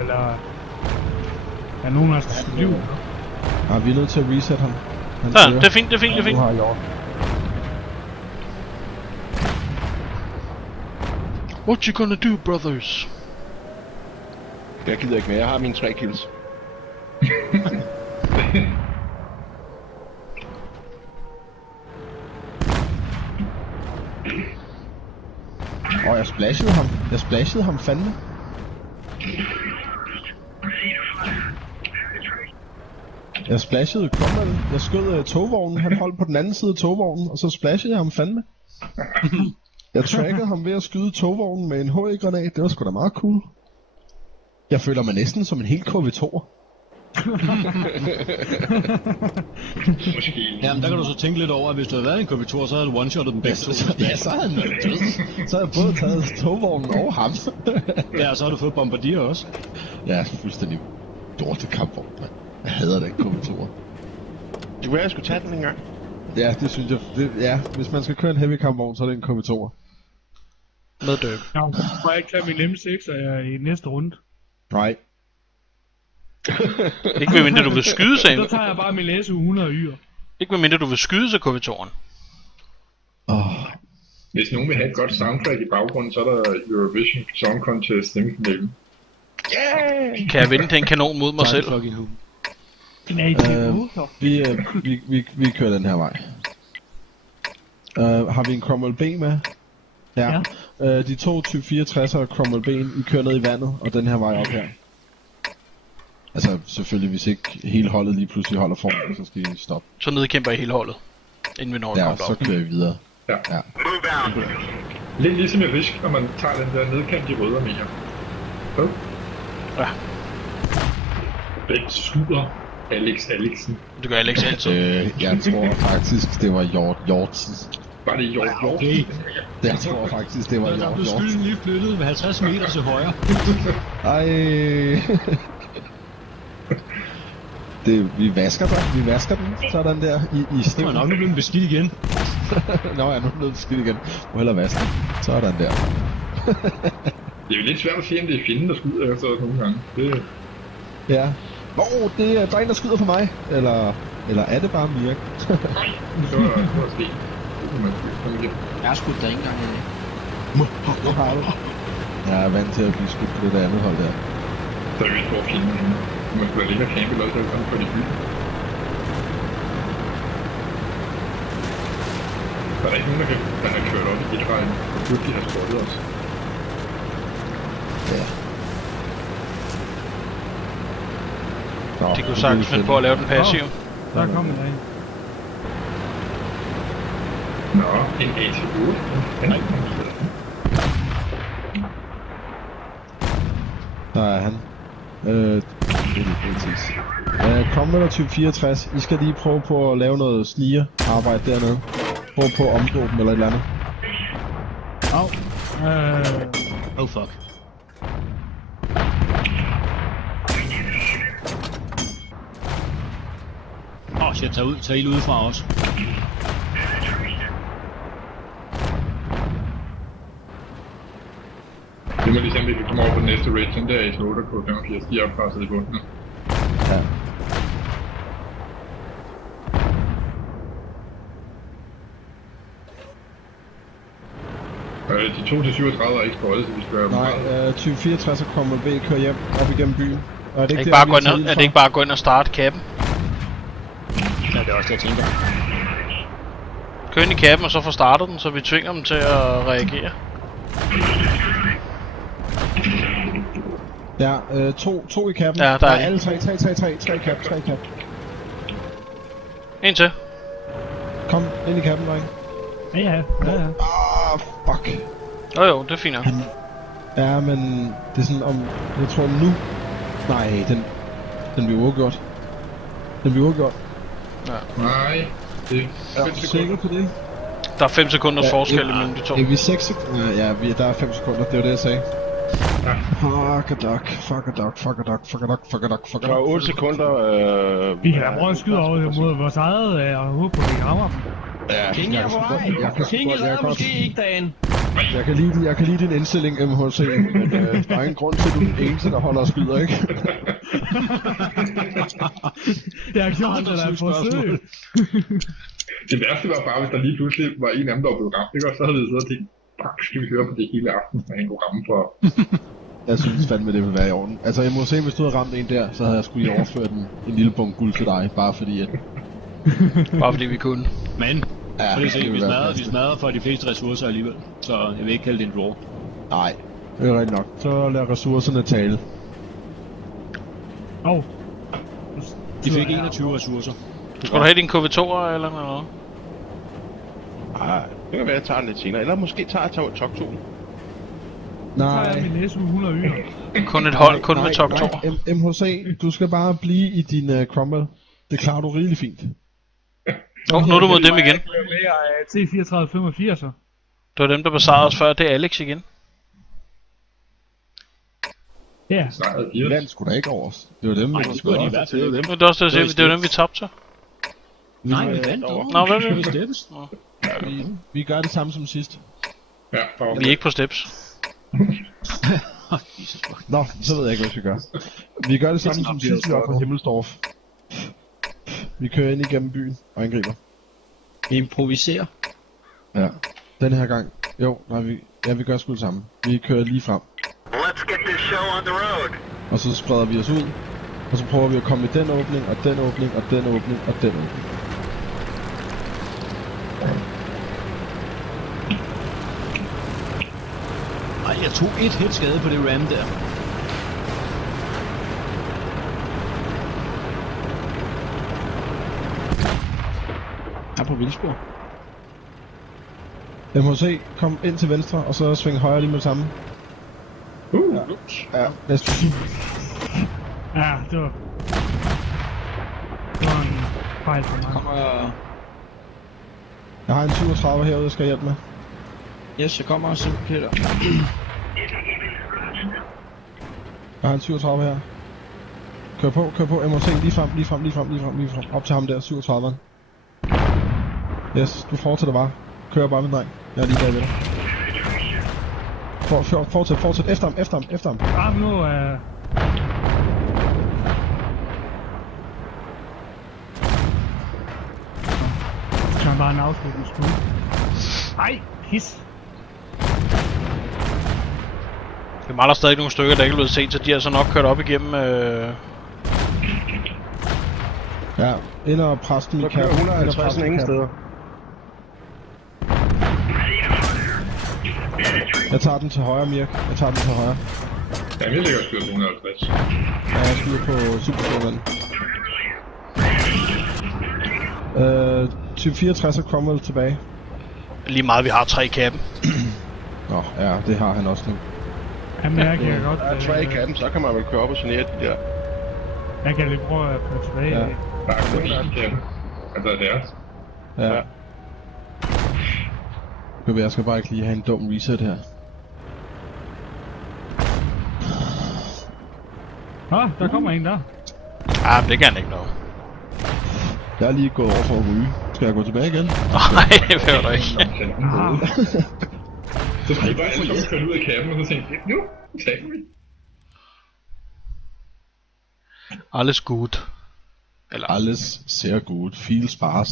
Eller... Er nogen af os, der skal blive? Ja, vi er nødt til at reset ham. Ja, det er fint. Nu har jeg gjort. What you gonna do, brothers? Jeg gider ikke mere, jeg har mine 3 kills. Jeg splashede ham fandme. Jeg splashede Cromwell. Jeg skød togvognen. Han holdt på den anden side af togvognen, og så splashede jeg ham fandme. Jeg trackede ham ved at skyde togvognen med en HE-granat. Det var sgu da meget cool. Jeg føler mig næsten som en helt KV2'er. Jamen, der kan du så tænke lidt over, at hvis du havde været en KV2'er, så havde du one-shottet den begge to. Ja, så havde han været død. Så havde jeg både taget togvognen og ham. Ja, og så har du fået bombardier også. Ja, fuldstændig dårlig kampvogn. Jeg hader den KV2'er. Du kunne jeg skulle tage den en gang. Ja, det synes jeg. Hvis man skal køre en heavy kampvogn, så er det en KV2'er. Med døb. Jeg må ikke tage min M6 i næste runde. Nej. Ikke medmindre du vil skyde sig. Så tager jeg bare min SU-100 Y'er. Ikke medmindre du vil skyde sig KV2'eren. Hvis nogen vil have et godt soundtrack i baggrunden, så er der Eurovision Song Contest semifinalen. Yeah! Kan jeg vinde til en kanon mod mig selv? Vi kører den her vej. Har vi en Cromwell B med? Ja. De 2 type 64 og Cromwell B'en, I kører ned i vandet, og den her vej op her. Altså selvfølgelig, hvis ikke hele holdet lige pludselig holder form, så skal I stoppe. Så nedkæmper I hele holdet, inden vi når at komme så kører I videre. Ja. Lidt ligesom i Risk, når man tager den der nedkant i røde arméer. Ja. Begge skyder Alexen. Det gør Alex altid. Jeg tror faktisk, det var Hjortsen. Var det Hjort? Okay. Jeg tror faktisk, det var Hjort. Der blev skylden lige flyttet med 50 meter til højre. Ej. Vi vasker den, sådan der, i stiv. Det var nok nu blevet beskidt igen. Nå, jeg er nu blevet beskidt igen. Må hellere vaske den. Sådan der. Det er jo lidt svært at se, om det er fjenden, der skyder efter nogle gange. Det... Ja. Det er dig, der skyder på mig. Eller er det bare Mirk? Nej, det var sket. når man kommer hjem. Jeg har skudt der ikke engang i dag. Det har du. Jeg er vant til at blive skudt på det andet hold der. Så er vi ikke hvor fjenden henne. Man skulle da ligge og campe løs, der sammen på de byer. Der er ikke nogen, der har kørt op i et regn, og pludselig har spottet os. Ja. Nå, De kunne sagtens finde på at lave den passiv. Der kom en dag. Nå, en AC8. Der er han. Det er lidt præcis. Commander type 64. I skal lige prøve på at lave noget sniger arbejde dernede. Prøv på at omgå dem eller et eller andet. Au. Oh fuck. Shit, tag ild udefra også. Det må lige se, om vi kan komme over på den næste raid, den der AC8 på 85, de er oppresset i bunden. Ja. De 2 til 37 er ikke spottet, så vi skal være Nej, type 64 kommer B kører hjem op igennem byen. Er det ikke bare at gå ind og starte kappen? Ja, det er også det, jeg tænker. Kør ind i kappen og så få startet den, så vi tvinger dem til at reagere. Ja, to i kappen. Ja, der er alle tre kap. En til. Kom ind i kappen, dreng. Ja. Fuck. Jo, det er fint nok. Ja, men det er sådan om... Jeg tror nu... Nej, den bliver uafgjort. Ja. Nej, det er 5 sekunder. På det? Der er 5 sekunders forskel imellem de to. Er vi 6 sekunder? Ja, der er 5 sekunder, det var det jeg sagde. Ja. Fuck a duck. Der er 8 sekunder. Vi kan da prøve at skyde over mod vores eget og håbe på, at vi rammer dem. Ja, King er på vej. King lader måske ikke dagen. Jeg kan lide din indstilling, MHC, men der er ingen grund til, at du er den eneste, der holder og skyder, ikke? Det er klart, at der er forsøg. Det værste var bare, hvis der lige pludselig var en af dem, der var blevet ramt, ikke? Og så havde vi siddet og tænkt, fuck, skal vi høre på det hele aften, når han kunne ramme for... Jeg synes fandme, det vil være i orden. Altså, jeg må se, hvis du havde ramt en der, så havde jeg skulle lige overført en lille bunke guld til dig, bare fordi at... Bare fordi vi kunne. Men, ja, vi smadrer for de fleste ressourcer alligevel, så jeg vil ikke kalde det en draw. Nej, det er rigtigt nok. Så lad ressourcerne tale. De fik 21 ressourcer. Skal du have din KV2'er eller noget? Nej, det kan være, at jeg tager den lidt senere. Eller måske tager jeg Tok-2'en. Nej. Så er min SU 100 yder. Kun et hold, kun med Tok2'er. MHC, du skal bare blive i din Cromwell. Det klarer du rigtig fint. Nu er du mod dem igen. T3485. Det var dem, der besejrede os før. Det er Alex igen. Ja. De vandt sgu da ikke over os. Det var dem, Nej, det skulle de i hvert fald. Det er også det, jeg siger. Det var dem, vi tabte til. Nej, vi vandt over. Nå, hvad vil vi? Vi gør det samme som sidst. Ja, vi er ikke på steps. Nå, så ved jeg ikke, hvad vi skal gøre. Vi gør det samme som sidst, vi var på Himmelsdorf. Vi kører ind igennem byen og angriber. Vi improviserer. Ja. Den her gang. Jo, nej, vi gør sgu det samme. Vi kører lige frem. Let's get this show on the road. Og så spreder vi os ud. Og så prøver vi at komme i den åbning, og den åbning, og den åbning, og den åbning. Ej, jeg tog et hit skade på det ram der. Jeg er på vildspor. MHC, kom ind til venstre, og så sving højre lige med det samme. Ja, næste. Ja, det var en fejl for mig. Kommer... Jeg har en 37 herude, jeg skal hjælpe med. Yes, jeg kommer også, Peter. Jeg har en 37 her. Kør på, MHC, lige frem. Op til ham der, 37'eren. Yes, du fortsætter bare. Kør bare med dreng. Jeg er lige bagved dig. Fortsæt. Efter ham. Ah, nu kan han bare en afslutning skud. Nej, pis. Det mangler stadig nogle stykker, der ikke er blevet set, så de har så nok kørt op igennem... Ja, ind og presse dem i Der kører 150 ingen steder. Jeg tager den til højre, Mirk. Jeg tager den til højre. Jamen, jeg ligger og skyder på 150. Ja, jeg skyder på Superstålmanden. Type 64 er Cromwell tilbage. Lige meget, vi har 3 kappen. Nå, ja, det har han også nu. Jamen, jeg kan godt... Der er 3 i kappen, så kan man vel køre op og sanere de der. Jeg kan lige prøve at køre tilbage. Ja. Der er kun en kappen. Altså, det er. Ja. Jeg skal bare ikke lige have en dum reset her. Nå, der kommer en der. Ah, men det kan han ikke nå. Jeg er lige gået over for at ryge. Skal jeg gå tilbage igen? Nej, det vil du ikke. Så skal I bare alle sammen køre ud af kappen, og så tænke, nu tager vi. Alles gut. Eller... Alles ser godt. Feels bars.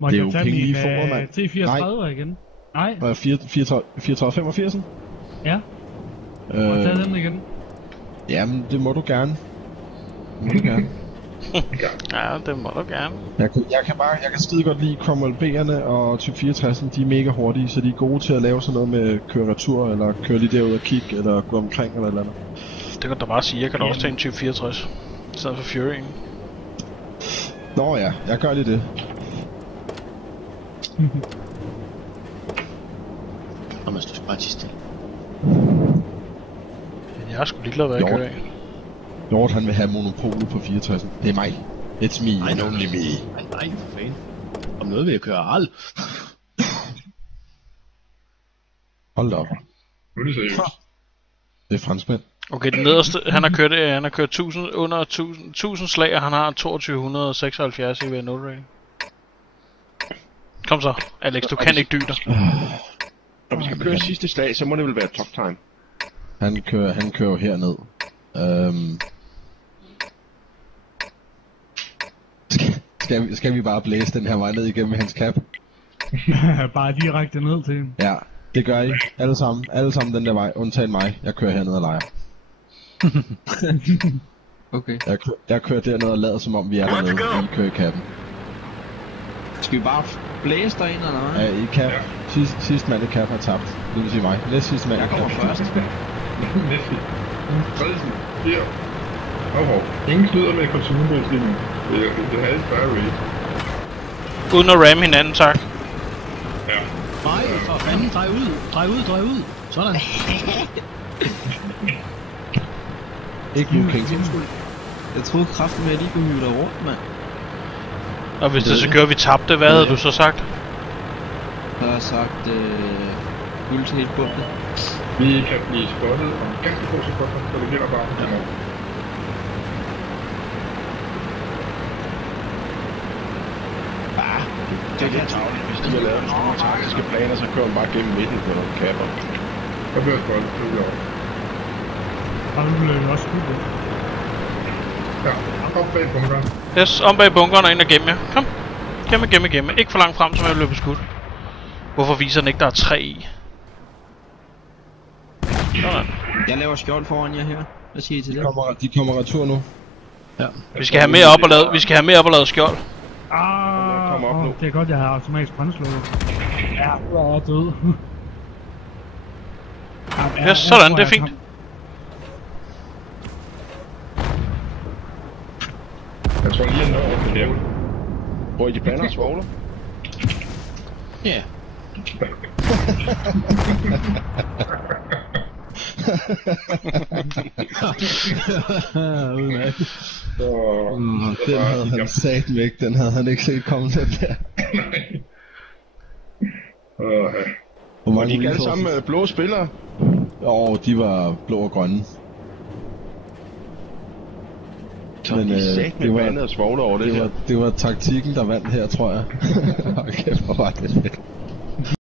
Må Det er jeg jo tage penge min lige foran, mand. T34 igen? Nej. Var 3485'en? Ja. Må jeg tage den igen? Jamen, det må du gerne. Det må du gerne. Ja, det må du gerne. Jeg kan skide godt lide Cromwell B'erne og Type 64'en, de er mega hurtige, så de er gode til at lave sådan noget med køre retur, eller køre lige derud og kigge, eller gå omkring, eller noget. Det kan du bare sige, jeg kan da også tage en Type 64. I stedet for Fury. Nå ja, jeg gør lige det. Og man står bare til sted. Jeg er sgu ligeglad, hvad jeg kører af. Hjort, han vil have monopolet på 64'en. Det er mig. It's me and only me. Nej, for fanden. Om noget vil jeg køre Arl. Hold da op. Nu er det seriøst. Det er franskmænd. Okay, den nederste, han har kørt 1000, under 1000 slag, og han har 2276 i V0 rating. Kom så, Alex, du kan ikke dybe dig. Når vi skal køre sidste slag, så må det vel være top time. Han kører herned. Skal vi bare blæse den her vej ned igennem hans cap? Bare direkte ned til hende. Ja, det gør I. Alle sammen den der vej, undtagen mig. Jeg kører herned og leger. Okay. Jeg kører derned og lader som om vi er dernede, og I kører i kappen. Skal vi bare blæse dig ind, eller hvad? Ja, i cap. Sidste mand i cap har tabt. Det vil sige mig. Næste sidste mand i cap. Jeg kommer først. Næste. Frederiksen. Her. Ingen snyder med konsumerbøs lige nu. Det er alt bare raid. Uden at ramme hinanden, tak. Ja. Nej, for fanden, drej ud. Sådan. Ikke nu, King. Jeg troede kraften med, at jeg lige kunne hive dig rundt, mand. Og hvis det så gør, vi tabte, hvad havde du så sagt? Jeg har sagt, guld til helt bundet. Vi kan blive spottet om ganske få sekunder, så det gælder bare om det. Det er lidt tavligt, hvis de har lavet nogle store taktiske planer, så kører man bare gennem midten på nogle kapper. Så bliver det spottet, det bliver over. Og nu bliver det også skudt. Ja, op bag bunkeren. Yes, om bag bunkeren og ind og gemme jer. Kom. Gemme. Ikke for langt frem, så jeg løber skudt. Hvorfor viser den ikke, der er 3 i? Sådan. Jeg laver skjold foran jer her. Hvad siger I til det? De kommer retur nu. Ja. Vi skal have mere op og lade skjold. Det er godt, jeg har automatisk brændslukket. Ja, du er død. Ja, sådan, det er fint. Jeg tror lige, jeg når det her. Hvor I de bander og svogler? Ja. Den havde han sat væk, den havde han ikke set komme den der. Hvor mange de alle sammen blå spillere? De var blå og grønne. Men det var andet og svogler over det her. Det var taktikken, der vandt her, tror jeg. Okay, hvor var det fedt.